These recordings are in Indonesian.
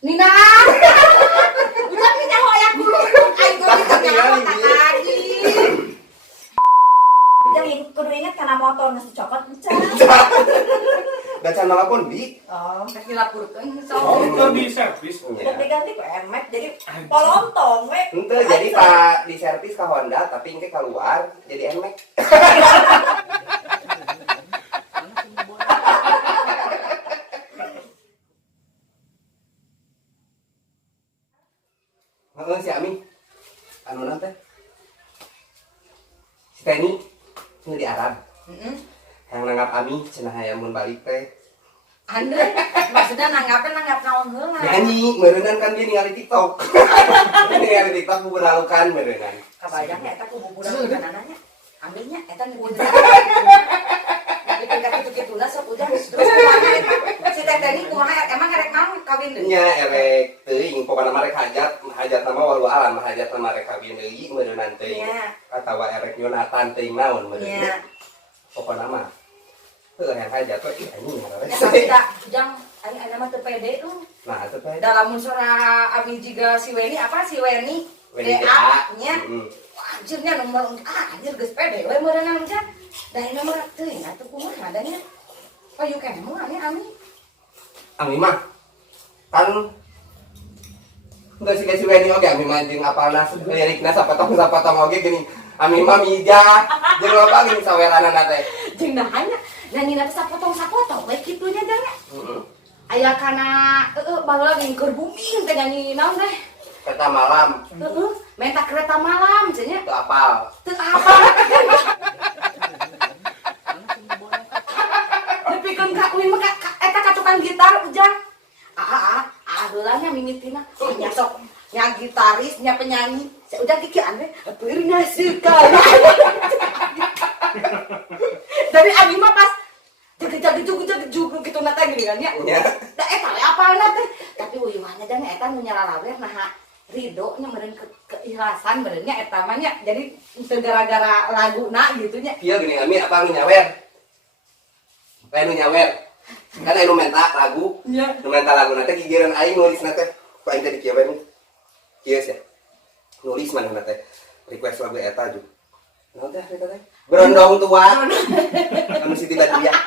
Nina. Udah Nina hoyak dulu. Ayo kita lagi. Jadi kudu ingat karena motor nasi coklat pecah. Dan channel pun di. Oh, kasih lapurkan. Motor di servis. Udah diganti ke emek jadi polontong we. Ente jadi Pak di servis ke Honda tapi engke keluar jadi emek. Si Ami anu nanti si Teni ini di Arab yang nanggap Ami cenah hayang mun balik teh Andre maksudnya nanggap naon heula nyanyi meureunnan kan dia ningali TikTok ningali TikTok buburalukan meureunnan kabayang eta ku buburan anaknya ambilnya eta nu bikin kaki kitu-kituna sok udah terus kumaha eta si Teni kumaha emang rek naon kawin deui nya erek teuing pokona mah rek hajat nama walu alam hajat nama rek kawin deui meureunnan teuing atawa erek nyunatan teuing naon meureunnan pokona mah heuh yang hajat we ih anjing tidak jang aya nama teu pede tuh nah teu pede dalam sora Abi juga si Weni apa si Weni DA nya anjirnya nomor anjir geus pede we meureunna can dari nomor teuing atuh kumaha adanya payu keneh mah Ami mah kan enggak sih Weni oge Ami mah jeung apalna lirikna sapotong oge geuning Ami mah mija jeung loba geuning saweranana teh jeung dahanya nyanyi teh sapotong we kitunya jang nya aya kana baheula geuning keur booming teh nyanyi naon teh kereta malam menta kereta malam cenah teu apal teu apa nepikeun ka uing mah eta ka tukang gitar ujang heulanya mimitina nya sok nya gitaris nya penyanyi udah kiki ane pernah sekali dari Abi mah pas jug gitu nata gini kan ya da eta we apalna teh tapi uyuhannya dan eta nu nyalalawer nah ridho nya meureun keikhlasan meureun nya eta mah nya jadi teu gara-gara laguna gitu nya ieu geuning Ami apa nu nyawer lain nu nyawer kan anu menta lagu nu menta laguna teh gigireun aing nulisna teh ku aing teh di kieu we kieu sia nulis manehna teh request lagu eta juga naon teh eta teh berondong tua anu Siti Badriah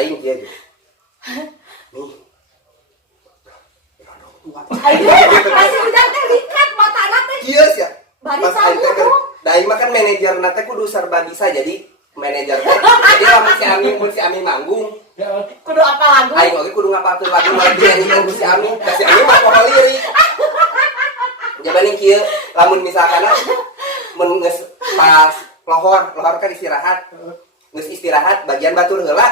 aing kieu nih berondong tua masih udah teh likat matana teh kieu sia bari sabu da aing mah kan manajerna teh kudu serba bisa jadi manajer teh jadi lamun si Ami manggung kudu apa lagu aing oge kudu ngapalkeun lagu lagi nyanyian ku si Ami mah lirik jabani kieu lamun misalkan mun geus pas lohor kan istirahat geus istirahat bagian batur heula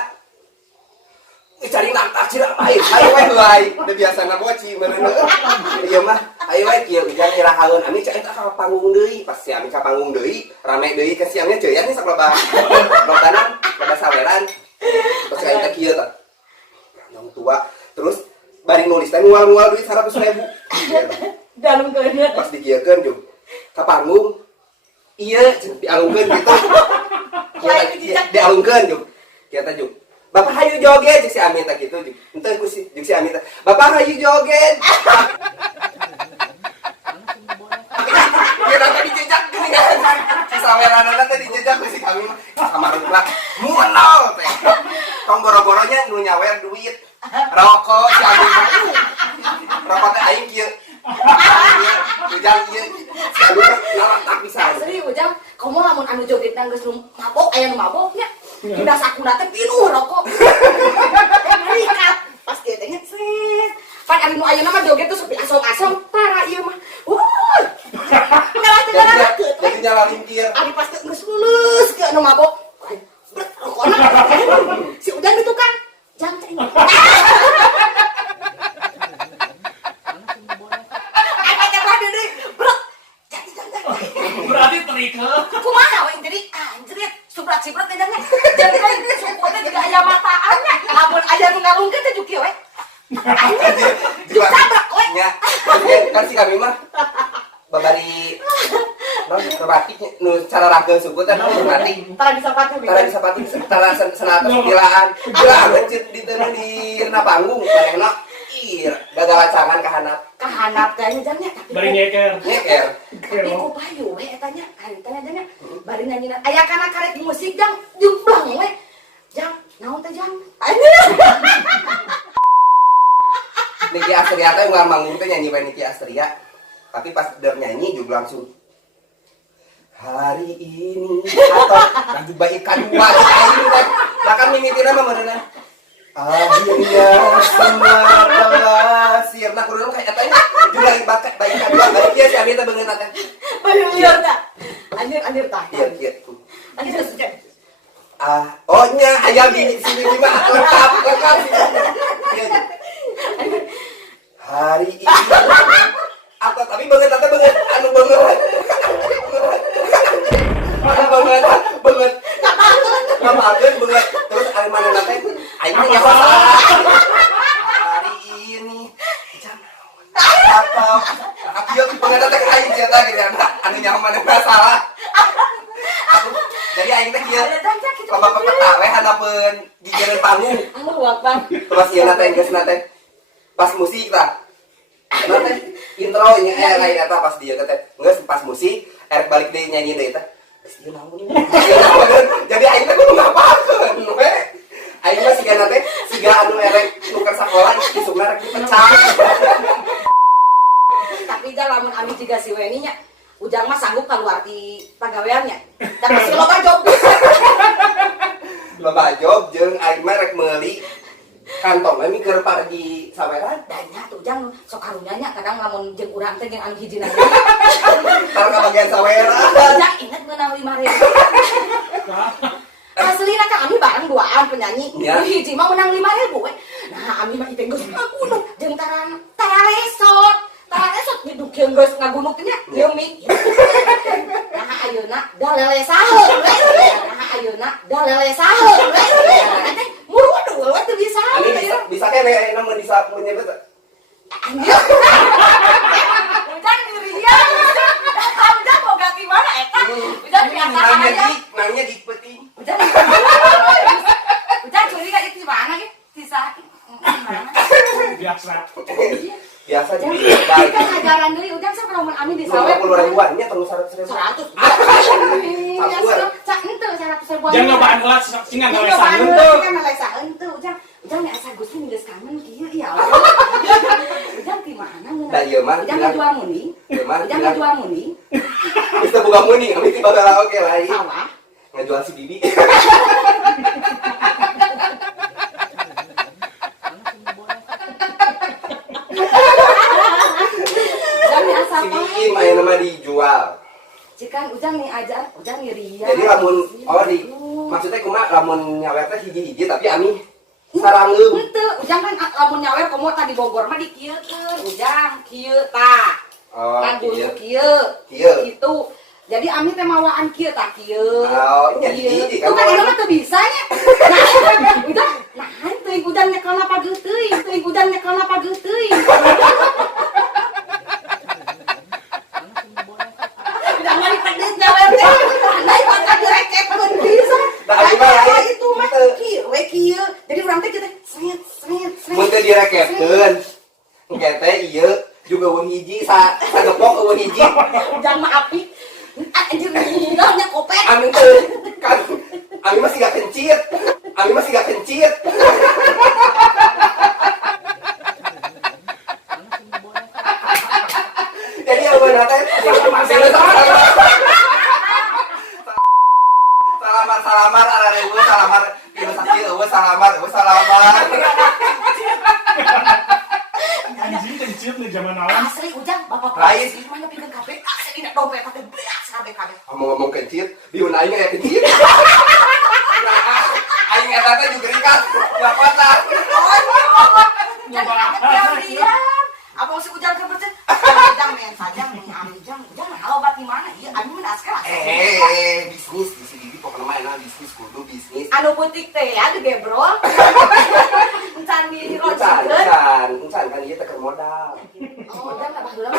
cari nangkah cira bae ayo we udah biasana boci meureun ieu mah ayo we kieu ujar irahaeun Ami cai ka panggung deui pas si Ami ka panggung deui rame deui ke siangnya jeuyan nih sakloba lotanan loba saweran terus cai teh kieu tah yang tua terus bari nulis teh ngual duit 100.000 dalem keuna pas dikieukeun jeung ka panggung ieu dialungkeun gitu dialungkeun jeung kieu teh jeung Bapak hayu joget jeung si Ami teh kitu jeung henteu ku si Ami teh Bapak hayu joget kira teh dijejak geuning si saweranana teh dijejak si Ami mah kamarupna munol teh tong boro-boronya nu nyawer duit rokok si Ami mah rokok teh aing kieu ujang ieu aduh larantak pisan asli ujang komo lamun anu joget nang geus mabok aya nu maboknya udah sakuna teh pinuh rokok marikat pas kieu teh set pan anu ayeuna mah joget tuh sepi asong-asong tara ieu mah ngalah jadi nyala ringkir ari pas geus lulus ke anu mabok rokokna si ujang itu kan jang teh Berarti terike. Kumaha we jadi anjrit subrat-sibrat teh jangan. Jangan sukunya juga aya mataannya. Lamun aya nu ngalungkeun teh juki we. Anjir. Disabrak we. nya kan si kami mah babari batik nu cara rakeun suku teh batik. Tara disapatu. Tara disapatu tara senatos pilaan. Pilaan di teu di panggung manehna ih galacangan kahanap. Kahanap teh jannya tapi Bari nyeker. Nyeker. tapi ku payu we eta nya haritanya jannya bari nyanyi aya kana karek musik jang jumblang we jang naon teh jang Niki Astria teh ulah manggung teh nyanyi bae Niki Astria. Tapi pas der nyanyi juga langsung hari ini atau lagu baik kedua aing teh. Lah kan mimitina mah meureuna. Akhirnya semua telah sirna kudu kayak eta juga baik kedua bari kieu si abi teh beungeut teh. bayu liar tah anjir tah Kieu. anjir sudah Oh nya aya di sini mah lengkap sini. Hari ini atau tapi banget anu banget ngapain banget terus ari mana nate aing mah nyawa salah hari ini atau aku yang banget teh aing cerita gitu anu nyaman salah aku jadi aing teh kieu loba pepeta we hanapeun gigireun panggung terus ieu nate geus nate pas musik tah nate intro nya lain eta pas dia teh geus pas musik erek balik deui nyanyi deui teh ieu naon jadi aing teh kudu ngapakeun we aing mah siga nate siga anu erek nuker sakola isukna rek dipecah tapi dah lamun ami juga si Weni nya ujang mah sanggup keluar di pagaweannya tapi si loba job loba job jeung aing mah rek meuli kantong we keur pergi saweran danya tuh ujang sok karunya nya kadang lamun jeung urang teh jeung anu hiji nanya taruh ka bagian saweran ujang inget meunang 5.000 Aslina kan ami bareng duaan penyanyi ya. Hiji mah menang 5.000 we nah ami mah iteng geus ngagunuk jeung tara resort didukkeun geus ngagunuk nya ieu mik nah ayeuna da lele saheun we nah ayeuna da lele saheun we teh murudu we teu bisa ani bisa kene namun bisa menyebut anjir ujang dirinya ujang mau ganti mana eta ujang biasa aja nangnya di peti ujang curiga itu mana ge sisa Biasa. biasa Jang, jadi baik kan ajaran deui ujang sok lamun ami di sawe 50 ribuan nya terus 100 ribu 100 cak henteu 100 ribuan Jangan ngobaan heula singa Ini ngalesan apaan henteu. sih kan ngalesa henteu ujang nya asa Gusti geus kangen kieu ya ujang di mana da ieu mah ujang jual muni ieu mah ujang jual muni geus teu boga meuning ami ti bakal oke lain sawah ngajual si bibi ujang nih asa si bibi main nama dijual cikan ujang nih ajar ujang nih ria jadi lamun maksudnya kumaha lamun nyawer teh hiji-hiji tapi ami saranggeum henteu ujang kan lamun nyawer komo tadi Bogor mah dikieukeun ujang kieu tah kan dulu kieu itu jadi ami teh mawaan kieu tah kieu hiji itu kan ieu teu bisa nya udah nah teuing udan nyekelna pageuh teuing teuing udan nyekelna pageuh teuing jangan pedes nyawer teh andai pangkat direkepkeun bisa itu mah kieu jadi urang teh sret mun teu direkepkeun engke teh ieu juga eueuh hiji sagepok eueuh hiji jangan mah api anjir nya kopet ami teu kan ami masih gak kencit jadi abang teh salamar ararewu salamar ieu sakit eueuh salamar Anjing kencit nih zaman alam. asli ujang bapak Lain. polisi mah nepikeun kafe asli dina dompet teh beas kabeh ngomong kencit biun aing aya kencit aing eta teh juga rikat lapatan apa si ujang ke bercen ujang men sajang nih ujang halo bat di mana ieu anu mah askara bisnis di sini pokoknya mah bisnis kudu bisnis anu butik teh anu gebrol encan di encan kan ieu teh keur modal oh ujang ka baheula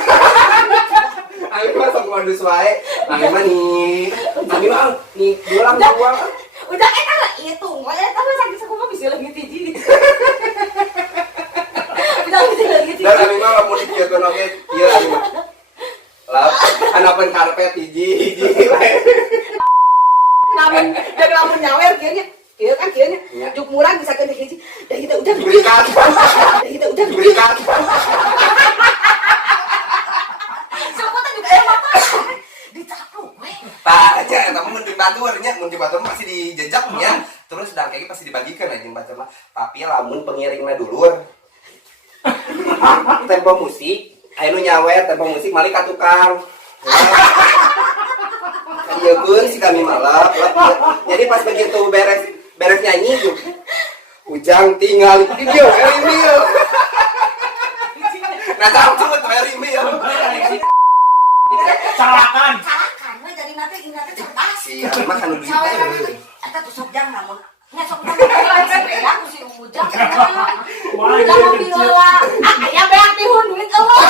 aing mah sok modus wae aing mah nih dulang ujang eta lah ieu tuh eta mah sakit sakumaha bisa lagi tiji ujang bisa lagi tiji oke ieu ari mah. Lah hanapeun karpet hiji. Lamun nyawer kieu nya. Kieu kan kieu nya. Nya. Juk murah bisa ke hiji. Da kita udah Berikan. Berikan. Sokotan juga ya Bapak. Dicaplok we. Tah aja eta mah mun di batur nya, mun di batur masih dijejak nya. Terus dan kayaknya pasti dibagikan aja baca mah. Tapi lamun pengiringna dulur. Tempo musik, anu nyawer tempo musik mali ka tukang. Iya pun si kami malap. Jadi pas begitu beres nyanyi Ujang tinggal video email. Nah tahu email. Calakan. Calakan we jadi nanti cerdas. Iya, mah kan udah Saweran dibayar. eta tuh sok jang namun. Nya sok jang aku si Ujang. Wah, Udah dia mau kecil. bilola. Ya beak dihun duit eueuh.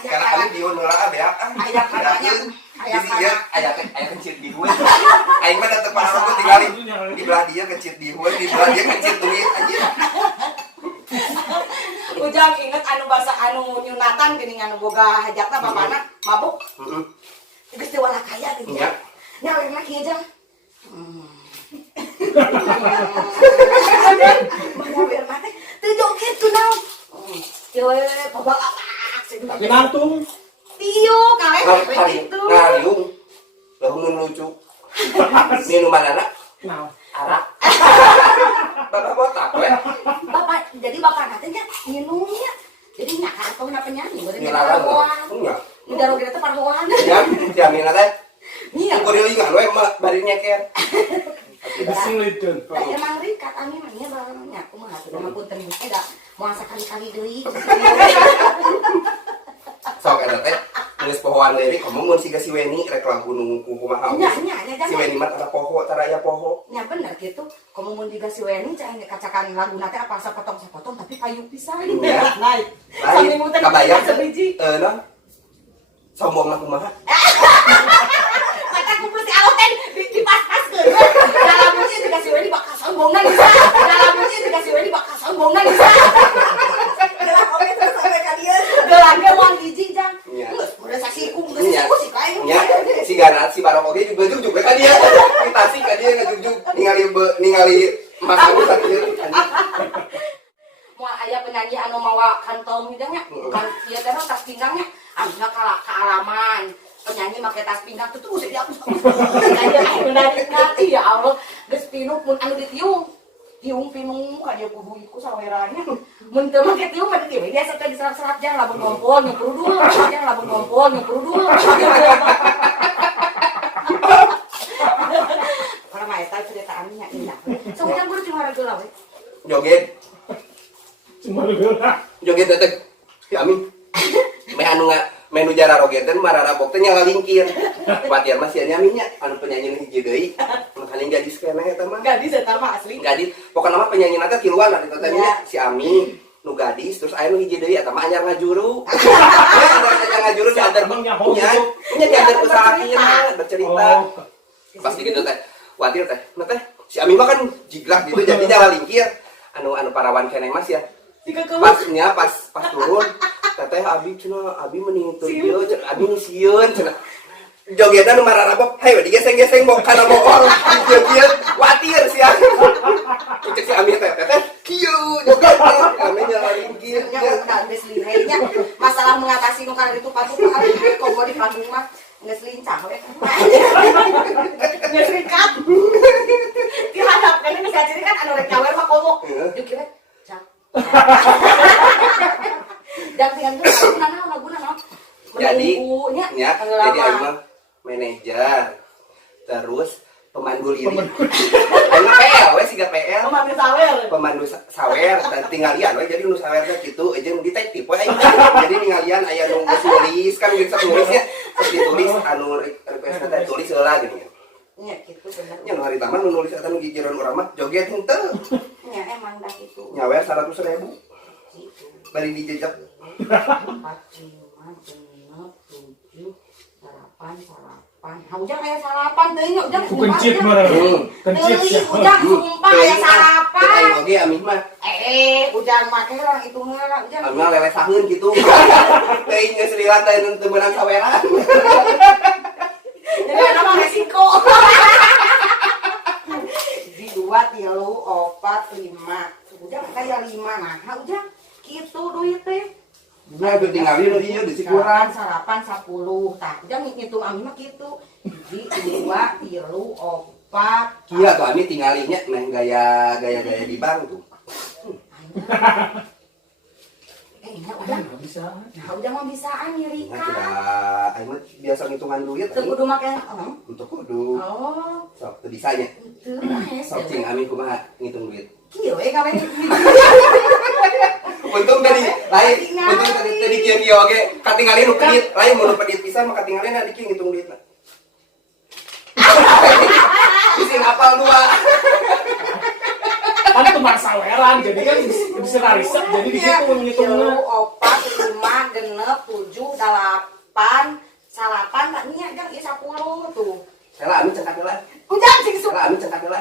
Karena kali di Unura beak Aya kananya, aya Jadi dia kana. aya kencit di hueun. Aing mah tetep pas aku tinggal di belah dia kencit di hueun, di belah dia kencit duit anjir. Ujang inget anu bahasa anu nyunatan geuning anu boga hajatna bapana mabuk. Heeh. Geus teu wala kaya geuning. Nya. Nyawer mah kieu jang. Nyawer mah teh teu joget tuh naon. Kieu we babak Tapi nantung. Tio kae Hari gitu. ngariung. Lamun lucu. Minuman anak Nah, arak. Bapak botak we. Bapak jadi bapak nanti nya minumnya. Jadi nya kartona penyanyi beureun nya Nyalaran. paroan. Nya. Di daro kita teh paroan. Ya, jamin teh. Iya. Ukur lingan we mah bari nyeker. bising lideun. Da emang rikat ani mah nya barangnya aku mah atuh mah punten geus da moal sakali-kali deui. Sok eta teh geus pohoan deui komo mun siga si Weni rek lagu nu kumaha. Nya Si jangan. Weni mah tara poho tara aya poho. Nya bener gitu. Komo mun diga si Weni cai kacakan laguna teh apa sapotong-sapotong tapi payu pisan. Iya. Naik. Lain kabayar sebiji. nah. Sombong mah kumaha? Mata kumpul si Aloten di pas-paskeun. Dalamunnya teh si Weni bakal sombongan bisa. Dalamunnya teh si Weni bakal sombongan bisa. Gerak oke terus sampai ka dieu. Geulangge moal hiji jang. Iya. Geus udah saksiku, geus saksiku sih kae. Nya si Garat si Barok oge juga jujuk we ka dia. Kita sih ka dia ngajujuk ningali Mas Agus sakieu. Moal aya penyanyi anu mawa kantong gitu nya. Kan ieu teh tas pinggangnya anu ka alaman. Penyanyi make tas pinggang tuh terus dia aku kayak menari ngerti ya Allah geus pinuk mun anu ditiung tiung pinung ka dia kudu iku sawerannya mun teu make tiung mah dieu biasa teh diserap-serap jang lamun ngompol nyukrudul jang lamun ngompol nyukrudul para mah eta cerita anu nya indah sok jang kudu cuma rageula we Joget, Cuma geura. joget teh. Si Amin. Meh anu menu jara rogetan mararabok teh nyala lingkir. Patian mah sia nyaminya anu penyanyi nu hiji deui. Makanya gadis kena eta mah. gadis eta mah asli Gadis pokoknya mah penyanyi nata tiluan lah ditanya si Ami nu gadis terus aya nu hiji deui eta mah anyar ngajuru. Ya anyar ngajuru diantar Emang nyaho nya. gitu? Nya diantar usaha bercerita. Oh, Pas gitu teh. Watir teh. Nah teh si Ami mah kan jiglak gitu jadi nyala lingkir. Anu parawan keneh mas ya. Pasnya pas turun teteh abi cenah abi mending teu ieu cenah abi sieun cenah jogetan nu mararabok hayu digeseng-geseng bok kana motor kieu watir sia cek si ami teh kieu joget ame nyala lingkir nya udah geus lihainya masalah mengatasi nu kana ditu patuh komo di panggung mah geus lincah we geus rikat dihadapkeun geus jadi kan anu rek nyawer mah komo juk kieu cak dan tinggal itu laguna naon jadi menunggunya nya jadi aing mah manajer terus pemandu lirik aing mah PL we siga PL pemandu sawer pemandu sawer dan tinggalian we jadi nu sawer teh kitu jeung detektif we aing jadi ninggalian aya nu geus nulis kan geus nulisnya terus ditulis anu request teh tulis heula geuning nya kitu bener nya nu harita mah nu nulis eta nu gigireun urang mah joget henteu nya emang dah kitu nyawer 100.000 gitu bari dijejak 4, 5, 6, 7, 8, 9, salapan. Ujang aya salapan teuing ujang. Ku kencit mah. Kencit ya. Ujang sumpah aya salapan. Aing oge Amin mah. Ujang make lah itu lah ujang. Amin mah lele saheun kitu. Teuing geus liwat teh teu meunang saweran. Jadi nama resiko. 2, 3, 4, 5. Ujang kaya 5 nah. Ujang kitu duit teh. Nah, itu tinggalin ieu di Sikuran. Salapan 10. Tah, ujang ngitung Ami mah kitu. 1, 2, 3, 4. Iya tuh Ami tinggalinnya neng gaya di bank tuh. Ujang. Bisa. Nah, ujang mah bisaan nyeri Nah, kan. tidak, aing mah biasa ngitungan duit. Teu kudu make Untuk kudu. Oh, Sok teu bisanya. teu Sok cing Ami kumaha ngitung duit. kieu we gawe. Untung tadi lain, untung tadi kieu oge katingalin nu pedit, lain mun nu pedit pisan mah katingalin ada kieu ngitung duit. Bisin apal 2. Kan teman saweran jadi kan bisa riset jadi di situ ngitungnya. 4, 5, 6, 7, 8, salapan tak nya jang ieu 10 tuh. Salah Ami cengkat heula. Ujang sing Salah Ami cengkat heula.